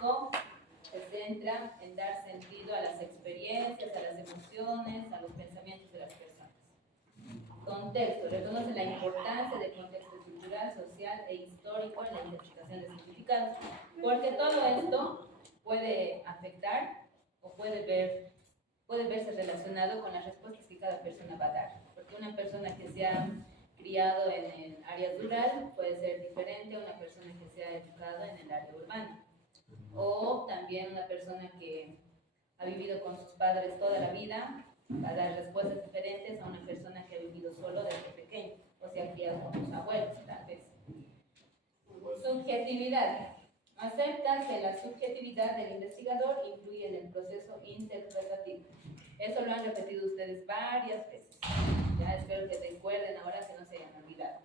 pedagógico se centra en dar sentido a las experiencias, a las emociones, a los pensamientos de las personas. Contexto. Reconoce la importancia del contexto cultural, social e histórico en la identificación de significados, porque todo esto puede afectar o puede verse relacionado con las respuestas que cada persona va a dar. Porque una persona que se ha criado en el área rural puede ser diferente a una persona que se ha educado en el área urbana. O también una persona que ha vivido con sus padres toda la vida va a dar respuestas diferentes a una persona que ha vivido solo desde pequeño o se ha criado con sus abuelos, tal vez. Subjetividad. Acepta que la subjetividad del investigador influye en el proceso interpretativo. Eso lo han repetido ustedes varias veces. Ya espero que recuerden ahora, que no se hayan olvidado.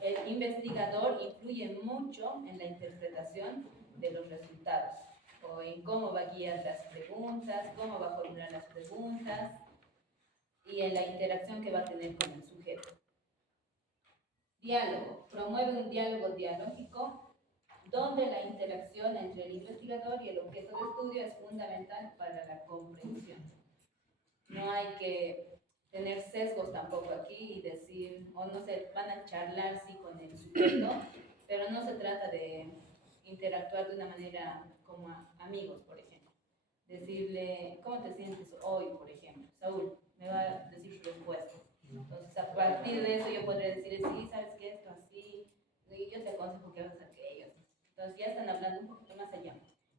El investigador influye mucho en la interpretación de los resultados, o en cómo va a guiar las preguntas, cómo va a formular las preguntas, y en la interacción que va a tener con el sujeto. Diálogo. Promueve un diálogo dialógico donde la interacción entre el investigador y el objeto de estudio es fundamental para la comprensión. No hay que tener sesgos tampoco aquí y decir, o no se van a charlar sí con el sujeto, pero no se trata de interactuar de una manera como amigos, por ejemplo. Decirle, ¿cómo te sientes hoy, por ejemplo? Saúl me va a decir su respuesta. Entonces, a partir de eso yo podría decir, sí, ¿sabes qué? Esto así, y yo te aconsejo que hagas aquello. Entonces ya están hablando un poquito más allá.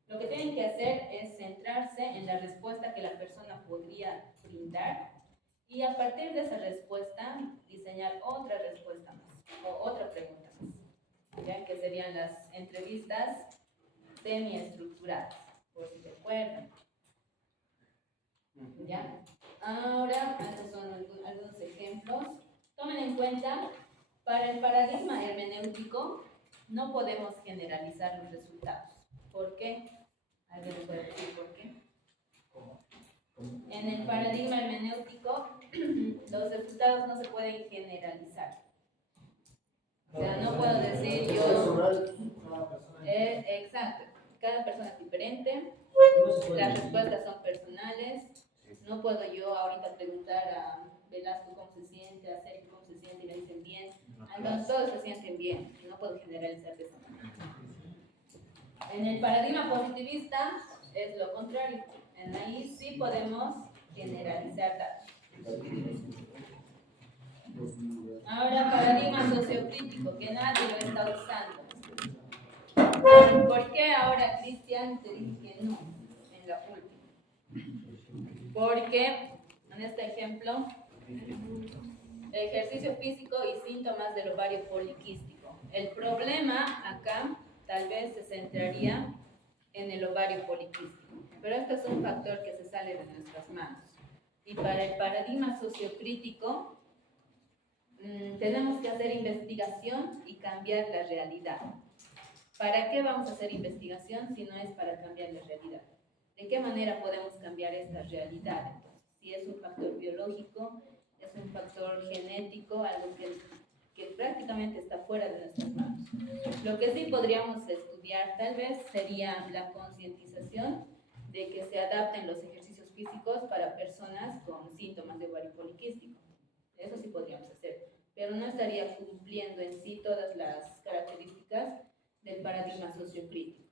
Lo que tienen que hacer es centrarse en la respuesta que la persona podría brindar y a partir de esa respuesta diseñar otra respuesta más o otra pregunta más, ¿ya? Que serían las entrevistas semiestructuradas, por si recuerdan. ¿Ya? Ahora, estos son algunos ejemplos. Tomen en cuenta, para el paradigma hermenéutico no podemos generalizar los resultados. ¿Por qué? ¿Alguien me puede decir por qué? En el paradigma hermenéutico, los resultados no se pueden generalizar. O sea, no puedo decir yo... exacto. Cada persona es diferente, las respuestas son personales. No puedo yo ahorita preguntar a Velasco cómo se siente, a Sergio cómo se siente y me dicen bien. Entonces todos se sienten bien, no puedo generalizar de esa manera. En el paradigma positivista es lo contrario. En ahí sí podemos generalizar datos. Ahora, paradigma sociocrítico, que nadie lo está usando. ¿Por qué ahora, Cristian, te dije que no en la última? Porque, en este ejemplo, ejercicio físico y síntomas del ovario poliquístico. El problema acá tal vez se centraría en el ovario poliquístico, pero este es un factor que se sale de nuestras manos. Y para el paradigma sociocrítico, tenemos que hacer investigación y cambiar la realidad. ¿Para qué vamos a hacer investigación si no es para cambiar la realidad? ¿De qué manera podemos cambiar esta realidad? Entonces, si es un factor biológico, es un factor genético, algo que prácticamente está fuera de nuestras manos. Lo que sí podríamos estudiar tal vez sería la concientización de que se adapten los ejercicios físicos para personas con síntomas de ovario poliquístico. Eso sí podríamos hacer, pero no estaría cumpliendo en sí todas las características del paradigma sociocrítico.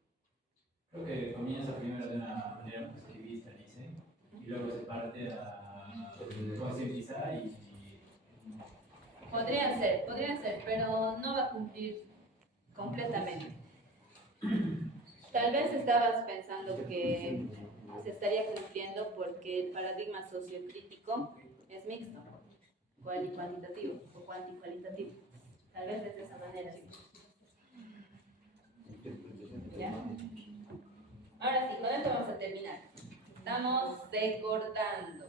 Creo que comienza primero de una manera positivista, dice, y luego se parte a concientizar y... Podría ser, pero no va a cumplir completamente. Tal vez estabas pensando que se estaría cumpliendo porque el paradigma sociocrítico es mixto, cualitativo o cuantitativo. Tal vez de esa manera sí. ¿Ya? Ahora sí, con esto vamos a terminar. Estamos recordando.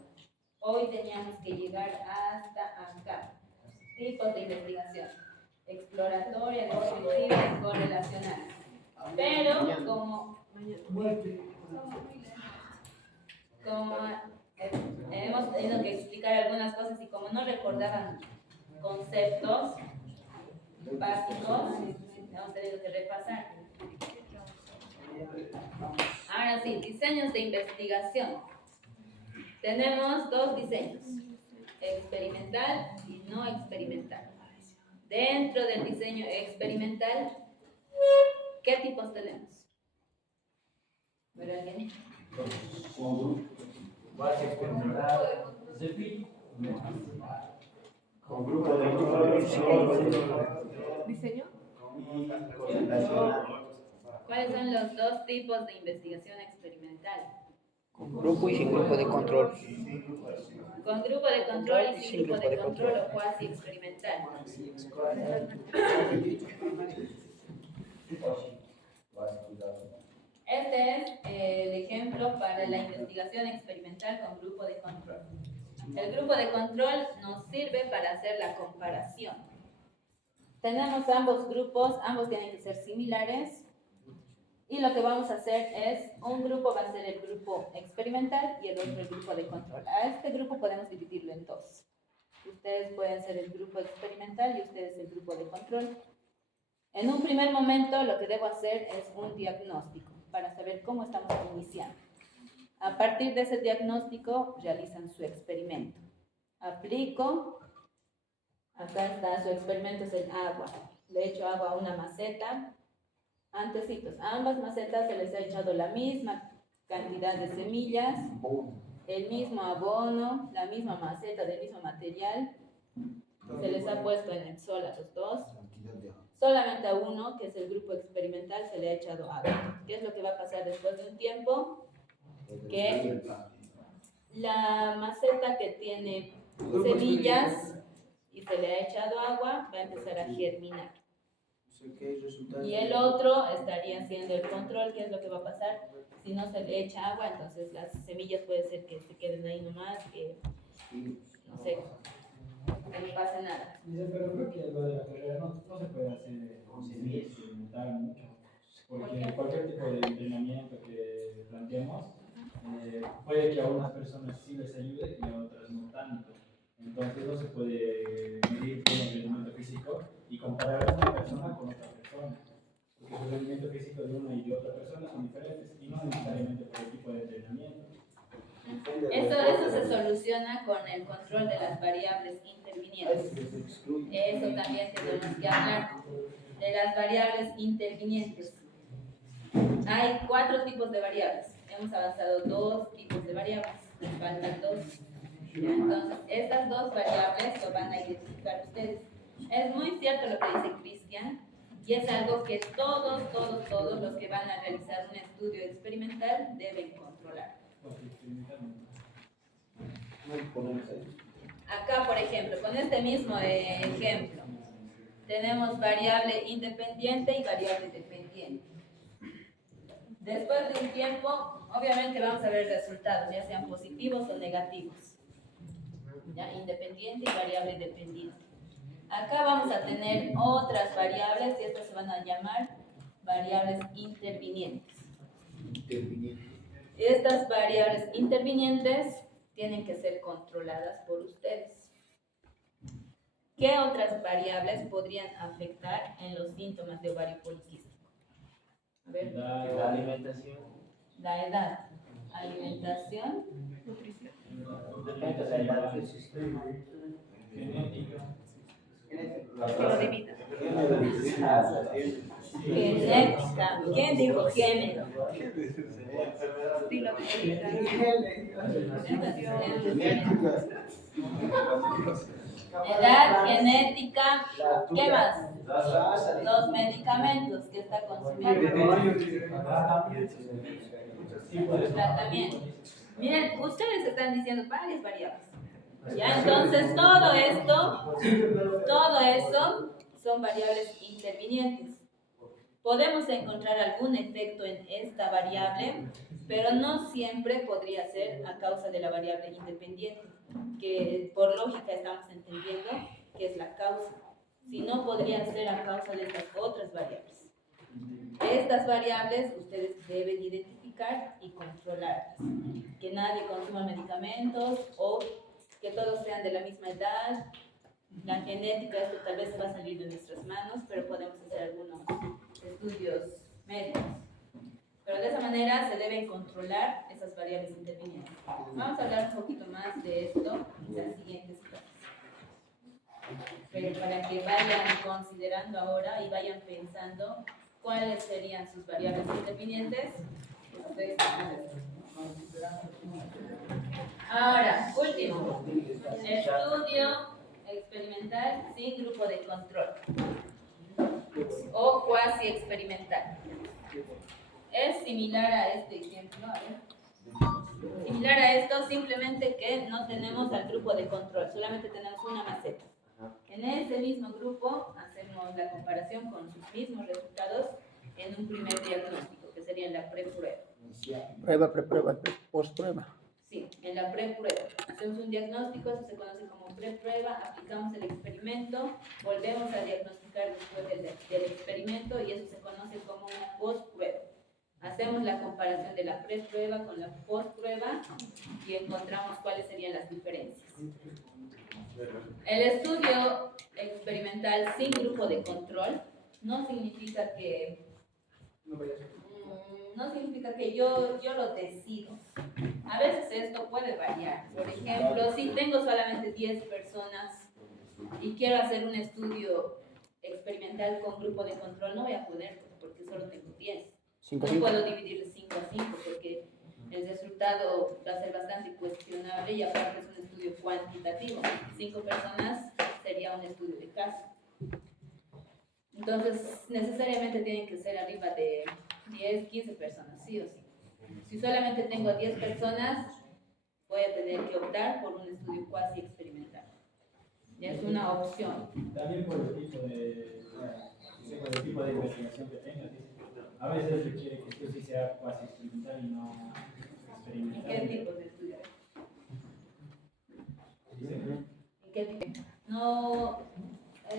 Hoy teníamos que llegar hasta acá. Tipos de investigación: exploratoria, descriptiva y correlacional. Pero como hemos tenido que explicar algunas cosas y como no recordaban conceptos básicos, hemos tenido que repasar. así, diseños de investigación. Tenemos dos diseños, experimental y no experimental. Dentro del diseño experimental, ¿qué tipos tenemos? ¿Verdad, Jenny? Con grupo de control. ¿Diseño? ¿Cuáles son los dos tipos de investigación experimental? Con grupo y sin grupo de control. Con grupo de control y sin grupo de control o cuasi experimental. Este es el ejemplo para la investigación experimental con grupo de control. El grupo de control nos sirve para hacer la comparación. Tenemos ambos grupos, ambos tienen que ser similares. Y lo que vamos a hacer es, un grupo va a ser el grupo experimental y el otro el grupo de control. A este grupo podemos dividirlo en dos. Ustedes pueden ser el grupo experimental y ustedes el grupo de control. En un primer momento lo que debo hacer es un diagnóstico para saber cómo estamos iniciando. A partir de ese diagnóstico realizan su experimento. Aplico, acá está su experimento, es el agua. Le echo agua a una maceta. Antecitos, a ambas macetas se les ha echado la misma cantidad de semillas, el mismo abono, la misma maceta del mismo material. Se les ha puesto en el sol a los dos. Solamente a uno, que es el grupo experimental, se le ha echado agua. ¿Qué es lo que va a pasar después de un tiempo? Que la maceta que tiene semillas y se le ha echado agua va a empezar a germinar. Y el otro estaría haciendo el control. ¿Qué es lo que va a pasar? Si no se le echa agua, entonces las semillas puede ser que se queden ahí nomás, que no sé, que no pase nada. Dice, pero creo que lo de la carrera no se puede hacer con semillas experimental mucho, porque cualquier tipo de entrenamiento que planteemos, puede que a unas personas sí les ayude y a otras no tanto. Entonces no se puede medir todo el rendimiento físico y comparar a una persona con otra persona, porque el rendimiento físico de una y de otra persona son diferentes y no necesariamente por el tipo de entrenamiento. Eso se soluciona con el control de las variables intervinientes. Eso también tenemos que hablar de las variables intervinientes. Hay 4 tipos de variables. Hemos avanzado 2 tipos de variables. Nos faltan 2. Entonces, estas 2 variables lo van a identificar ustedes. Es muy cierto lo que dice Cristian, y es algo que todos los que van a realizar un estudio experimental deben controlar. Acá, por ejemplo, con este mismo ejemplo, tenemos variable independiente y variable dependiente. Después de un tiempo, obviamente vamos a ver resultados, ya sean positivos o negativos. ¿Ya? Independiente y variable dependiente. Acá vamos a tener otras variables y estas se van a llamar variables intervinientes. Estas variables intervinientes tienen que ser controladas por ustedes. ¿Qué otras variables podrían afectar en los síntomas de ovario poliquístico? A ver. La alimentación. La edad. Alimentación. Nutrición. Depende de la edad del sistema. Genética. Estilo de vida. Genética. ¿Quién dijo género? Estilo de vida. Edad, genética, ¿qué más? Los medicamentos que está consumiendo. Tratamiento. Miren, ustedes están diciendo varias variables. Ya, entonces todo eso son variables intervinientes. Podemos encontrar algún efecto en esta variable, pero no siempre podría ser a causa de la variable independiente, que por lógica estamos entendiendo que es la causa, sino podría ser a causa de estas otras variables. Estas variables ustedes deben identificar y controlarlas. Que nadie consuma medicamentos o que todos sean de la misma edad. La genética, esto tal vez va a salir de nuestras manos, pero podemos hacer algunos estudios médicos. Pero de esa manera manera se deben controlar esas variables intervinientes. Vamos a hablar un poquito más de esto en las siguientes clases. Pero para que vayan considerando ahora y vayan pensando cuáles serían sus variables intervinientes. Ustedes ahora, último, estudio experimental sin grupo de control o cuasi experimental. Es similar a este ejemplo, a ver. Similar a esto, simplemente que no tenemos al grupo de control, solamente tenemos una maceta. En ese mismo grupo hacemos la comparación con sus mismos resultados en un primer diagnóstico, que sería en la preprueba. Prueba, preprueba, postprueba. Sí, en la preprueba. Hacemos un diagnóstico, eso se conoce como preprueba, aplicamos el experimento, volvemos a diagnosticar después del experimento y eso se conoce como una postprueba. Hacemos la comparación de la preprueba con la postprueba y encontramos cuáles serían las diferencias. El estudio experimental sin grupo de control no significa que yo lo decido. A veces esto puede variar. Por ejemplo, si tengo solamente 10 personas y quiero hacer un estudio experimental con grupo de control, no voy a poder porque solo tengo 10. No puedo dividir 5 a 5 porque el resultado va a ser bastante cuestionable y aparte es un estudio cuantitativo. 5 personas sería un estudio de caso. Entonces, necesariamente tienen que ser arriba de 10, 15 personas, sí o sí. Si solamente tengo 10 personas, voy a tener que optar por un estudio cuasi experimental. Es una opción. También por el tipo de investigación que tengas. A veces requiere que esto sí sea cuasi experimental y no experimental. ¿En qué tipo de estudio? ¿En qué tipo? No,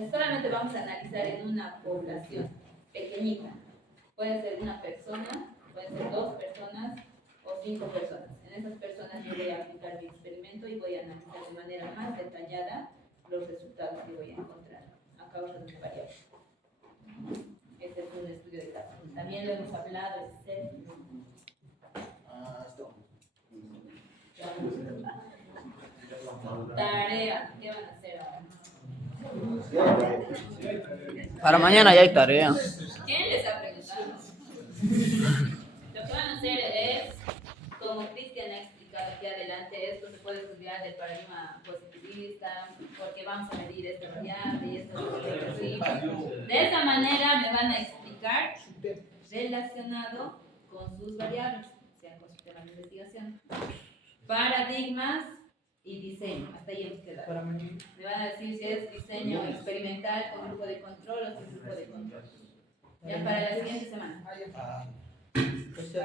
solamente vamos a analizar en una población pequeñita. Puede ser una persona, puede ser 2 personas o 5 personas. En esas personas yo voy a aplicar mi experimento y voy a analizar de manera más detallada los resultados que voy a encontrar a causa de variables. Este es un estudio de caso. También lo hemos hablado, Tarea, ¿qué van a hacer ahora? Para mañana ya hay tarea. ¿Quién les ha preguntado? Lo que van a hacer es, como Cristian ha explicado aquí adelante, esto se puede estudiar del paradigma positivista, porque vamos a medir esta variable y esta variable. De esa manera me van a explicar relacionado con sus variables, o sea, con su tema de investigación. Paradigmas y diseño, hasta ahí hemos quedado. Me van a decir si es diseño experimental con grupo de control o sin grupo de control. Ya para la siguiente semana. Para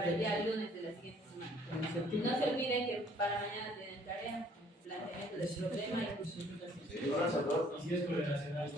el día lunes de la siguiente semana. No se olviden que para mañana tienen tarea, planteamiento del problema y justificación. Y si es correlacional,